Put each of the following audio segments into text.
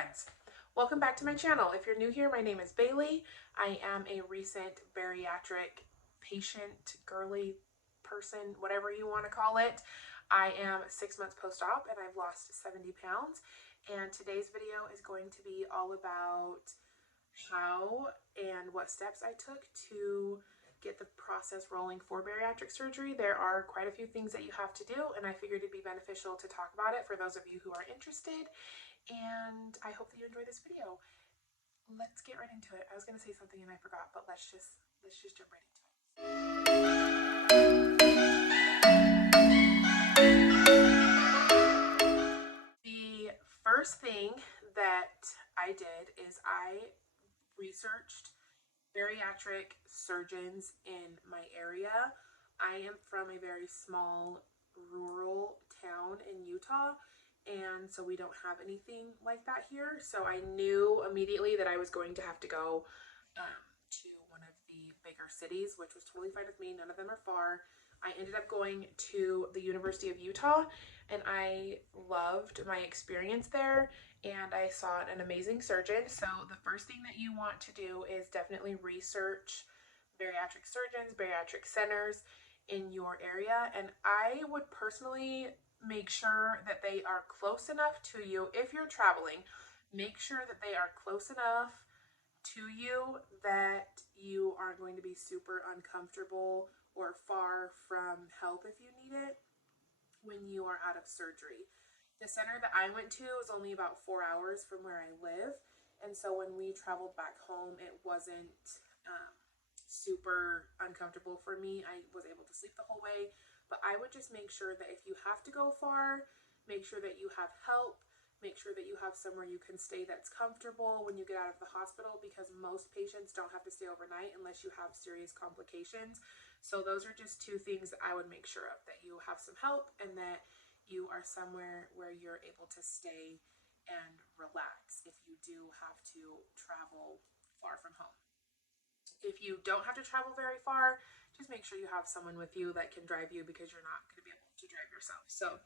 friends. Welcome back to my channel. If you're new here, my name is Bailee. I am a recent bariatric patient, girly person, whatever you want to call it. I am 6 months post-op and I've lost 70 pounds. And today's video is going to be all about how and what steps I took to get the process rolling for bariatric surgery. There are quite a few things that you have to do, and I figured it'd be beneficial to talk about it for those of you who are interested. And I hope that you enjoy this video. Let's get right into it. I was gonna say something and I forgot, but let's just jump right into it. The first thing that I did is I researched bariatric surgeons in my area. I am from a very small rural town in Utah, and so we don't have anything like that here. So I knew immediately that I was going to have to go to one of the bigger cities, which was totally fine with me. None of them are far. I ended up going to the University of Utah, and I loved my experience there, and I saw an amazing surgeon. So the first thing that you want to do is definitely research bariatric surgeons, bariatric centers in your area, and I would personally make sure that they are close enough to you. If you're traveling, make sure that they are close enough to you that you aren't going to be super uncomfortable or far from help if you need it when you are out of surgery. The center that I went to was only about 4 hours from where I live, and so when we traveled back home, it wasn't super uncomfortable for me. I was able to sleep the whole way, but I would just make sure that if you have to go far, make sure that you have help. Make sure that you have somewhere you can stay that's comfortable when you get out of the hospital, because most patients don't have to stay overnight unless you have serious complications. So those are just two things that I would make sure of, that you have some help and that you are somewhere where you're able to stay and relax if you do have to travel far from home. If you don't have to travel very far, just make sure you have someone with you that can drive you, because you're not going to be able to drive yourself. So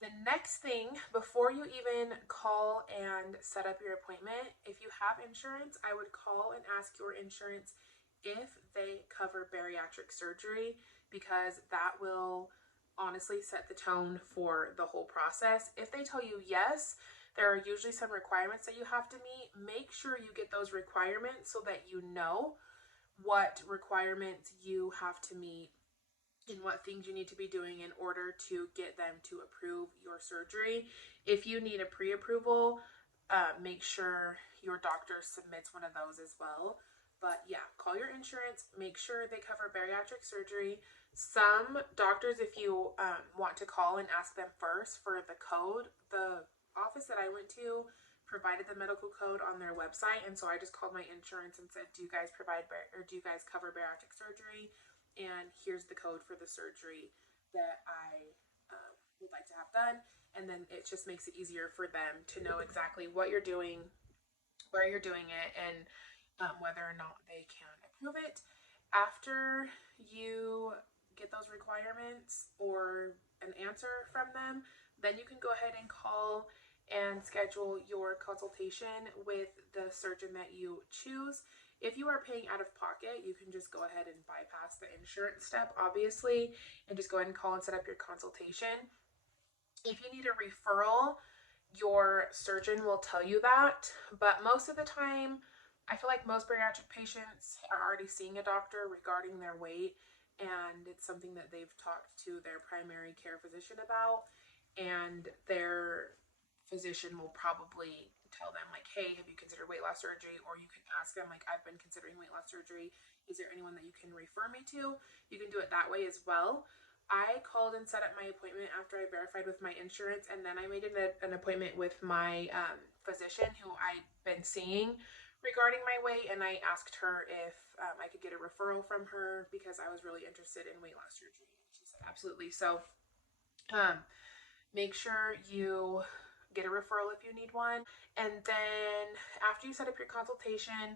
the next thing, before you even call and set up your appointment, if you have insurance, I would call and ask your insurance if they cover bariatric surgery, because that will honestly set the tone for the whole process. If they tell you yes, there are usually some requirements that you have to meet. Make sure you get those requirements so that you know what requirements you have to meet and what things you need to be doing in order to get them to approve your surgery. If you need a pre-approval, make sure your doctor submits one of those as well. But yeah, call your insurance, make sure they cover bariatric surgery. Some doctors, if you want to call and ask them first for the code, the office that I went to provided the medical code on their website, and so I just called my insurance and said, do you guys cover bariatric surgery? And here's the code for the surgery that I would like to have done. And then it just makes it easier for them to know exactly what you're doing, where you're doing it, and whether or not they can approve it. After you get those requirements or an answer from them, then you can go ahead and call and schedule your consultation with the surgeon that you choose. If you are paying out of pocket, you can just go ahead and bypass the insurance step, obviously, and just go ahead and call and set up your consultation. If you need a referral, your surgeon will tell you that, but most of the time, I feel like most bariatric patients are already seeing a doctor regarding their weight, and it's something that they've talked to their primary care physician about, and their physician will probably tell them, like, hey, have you considered weight loss surgery? Or you can ask them, like, I've been considering weight loss surgery. Is there anyone that you can refer me to? You can do it that way as well. I called and set up my appointment after I verified with my insurance, and then I made an appointment with my physician who I'd been seeing regarding my weight, and I asked her if I could get a referral from her because I was really interested in weight loss surgery. She said absolutely. So make sure you get a referral if you need one. And then after you set up your consultation,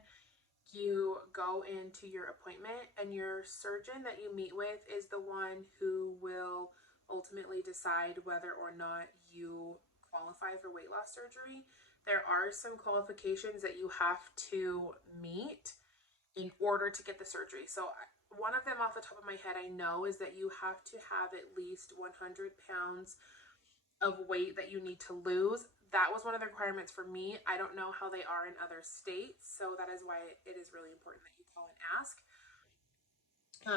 you go into your appointment, and your surgeon that you meet with is the one who will ultimately decide whether or not you qualify for weight loss surgery. there are some qualifications that you have to meet in order to get the surgery. So one of them off the top of my head I know is that you have to have at least 100 pounds of weight that you need to lose. That was one of the requirements for me. I don't know how they are in other states, so that is why it is really important that you call and ask.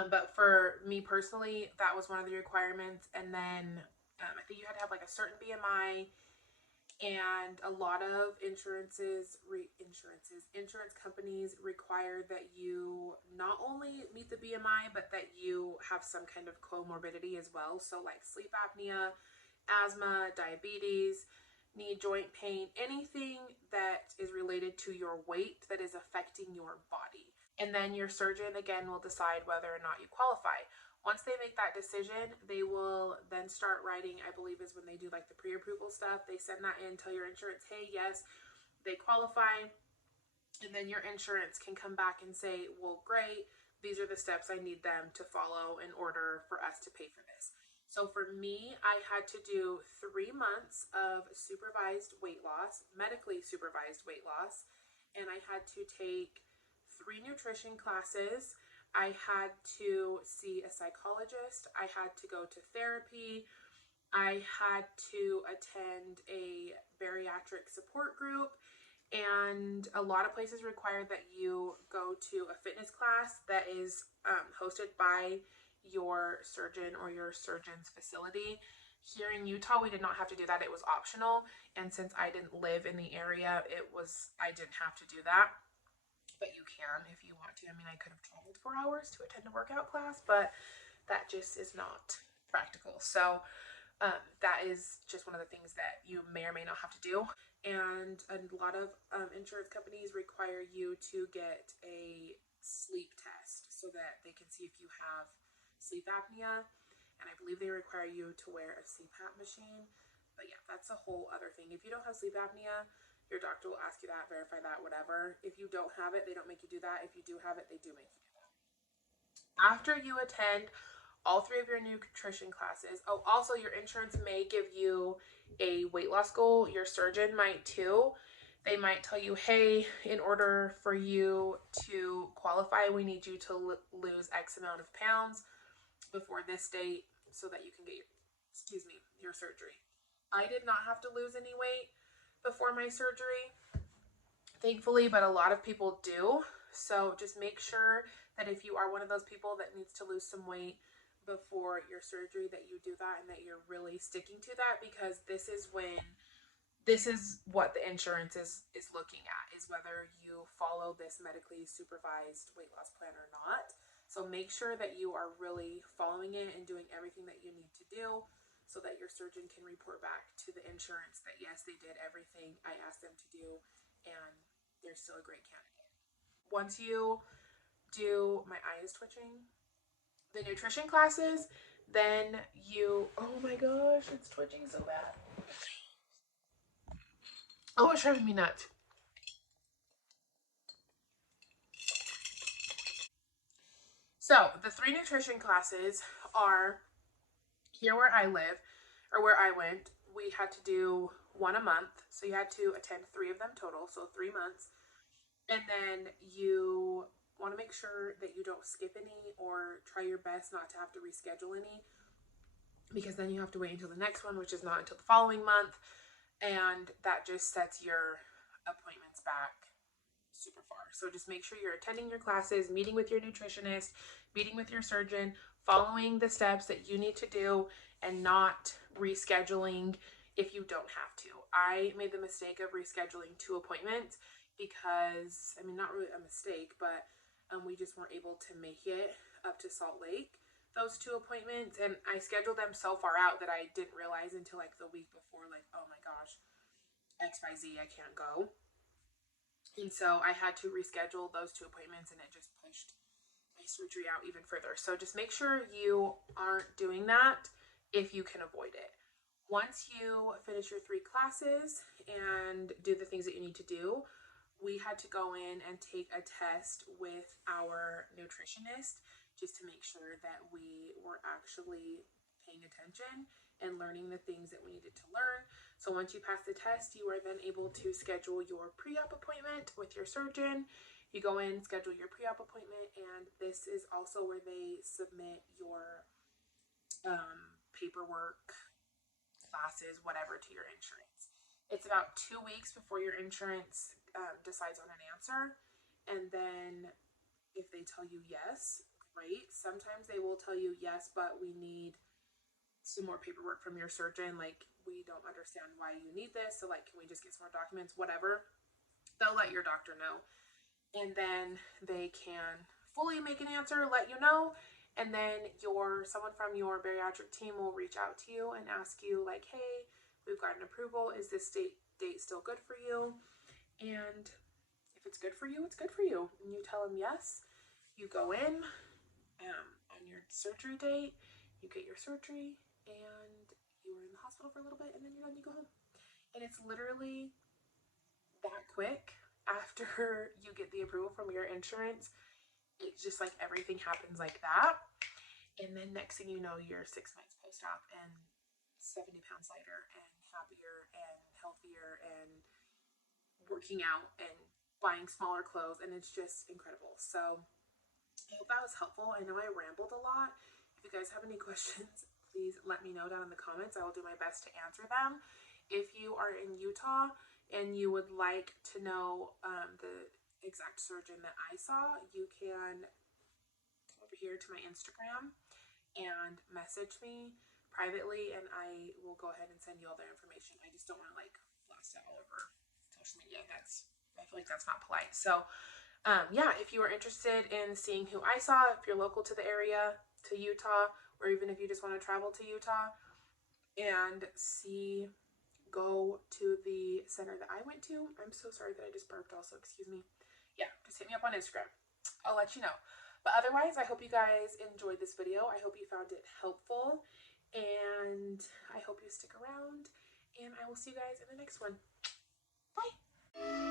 But for me personally, that was one of the requirements. And then I think you had to have like a certain BMI, and a lot of insurance companies require that you not only meet the BMI, but that you have some kind of comorbidity as well. So like sleep apnea, asthma, diabetes, knee joint pain, anything that is related to your weight that is affecting your body. And then your surgeon again will decide whether or not you qualify. Once they make that decision, they will then start writing, I believe is when they do like the pre-approval stuff. They send that in, tell your insurance, hey, yes, they qualify. And then your insurance can come back and say, well, great, these are the steps I need them to follow in order for us to pay for this. So for me, I had to do 3 months of supervised weight loss, medically supervised weight loss, and I had to take 3 nutrition classes. I had to see a psychologist. I had to go to therapy. I had to attend a bariatric support group. And a lot of places require that you go to a fitness class that is hosted by your surgeon or your surgeon's facility. Here in Utah, we did not have to do that. It was optional. And since I didn't live in the area, I didn't have to do that. But you can if you want to. I mean, I could have traveled 4 hours to attend a workout class, but that just is not practical. So that is just one of the things that you may or may not have to do. And a lot of insurance companies require you to get a sleep test so that they can see if you have sleep apnea. And I believe they require you to wear a CPAP machine. But yeah, that's a whole other thing. If you don't have sleep apnea, your doctor will ask you that, verify that, whatever. If you don't have it, they don't make you do that. If you do have it, they do make you do that. After you attend all 3 of your nutrition classes, oh, also your insurance may give you a weight loss goal. Your surgeon might too. They might tell you, hey, in order for you to qualify, we need you to lose X amount of pounds before this date so that you can get your surgery. I did not have to lose any weight before my surgery, thankfully, but a lot of people do. So just make sure that if you are one of those people that needs to lose some weight before your surgery, that you do that and that you're really sticking to that, because this is what the insurance is looking at, is whether you follow this medically supervised weight loss plan or not. So make sure that you are really following it and doing everything that you need to do so that your surgeon can report back to the insurance that yes, they did everything I asked them to do and they're still a great candidate. Once you do, my eye is twitching, the nutrition classes, then oh my gosh, it's twitching so bad. Oh, it's driving me nuts. So the 3 nutrition classes are here where I live, or where I went. We had to do 1 a month, so you had to attend 3 of them total, so 3 months. And then you want to make sure that you don't skip any or try your best not to have to reschedule any, because then you have to wait until the next one, which is not until the following month, and that just sets your appointments back super far. So just make sure you're attending your classes, meeting with your nutritionist, meeting with your surgeon, following the steps that you need to do, and not rescheduling if you don't have to. I made the mistake of rescheduling 2 appointments because, I mean, not really a mistake, but we just weren't able to make it up to Salt Lake, those 2 appointments. And I scheduled them so far out that I didn't realize until like the week before, like, oh my gosh, XYZ, I can't go. And so I had to reschedule those 2 appointments, and it just pushed my surgery out even further. So just make sure you aren't doing that if you can avoid it. Once you finish your 3 classes and do the things that you need to do, we had to go in and take a test with our nutritionist just to make sure that we were actually paying attention and learning the things that we needed to learn. So once you pass the test, you are then able to schedule your pre-op appointment with your surgeon. You go in, schedule your pre-op appointment, and this is also where they submit your paperwork, classes, whatever, to your insurance. It's about 2 weeks before your insurance decides on an answer. And then if they tell you yes, great. Sometimes they will tell you yes, but we need some more paperwork from your surgeon. Like, we don't understand why you need this. So, like, can we just get some more documents? Whatever. They'll let your doctor know. And then they can fully make an answer, let you know. And then someone from your bariatric team will reach out to you and ask you, like, hey, we've got an approval. Is this date still good for you? And if it's good for you, it's good for you. And you tell them yes. You go in on your surgery date. You get your surgery, and you're in the hospital for a little bit, and then you're done. You go home. And it's literally that quick. After you get the approval from your insurance, it's just like everything happens like that. And then next thing you know, you're 6 months post-op and 70 pounds lighter and happier and healthier and working out and buying smaller clothes, and it's just incredible. So I hope that was helpful. I know I rambled a lot. If you guys have any questions, please let me know down in the comments. I will do my best to answer them. If you are in Utah and you would like to know the exact surgeon that I saw, you can come over here to my Instagram and message me privately, and I will go ahead and send you all the information. I just don't want to like blast it all over social media. I feel like that's not polite. So yeah, if you are interested in seeing who I saw, if you're local to the area, to Utah, or even if you just want to travel to Utah and go to the center that I went to. I'm so sorry that I just burped also, excuse me. Yeah, just hit me up on Instagram. I'll let you know. But otherwise, I hope you guys enjoyed this video. I hope you found it helpful, and I hope you stick around, and I will see you guys in the next one. Bye!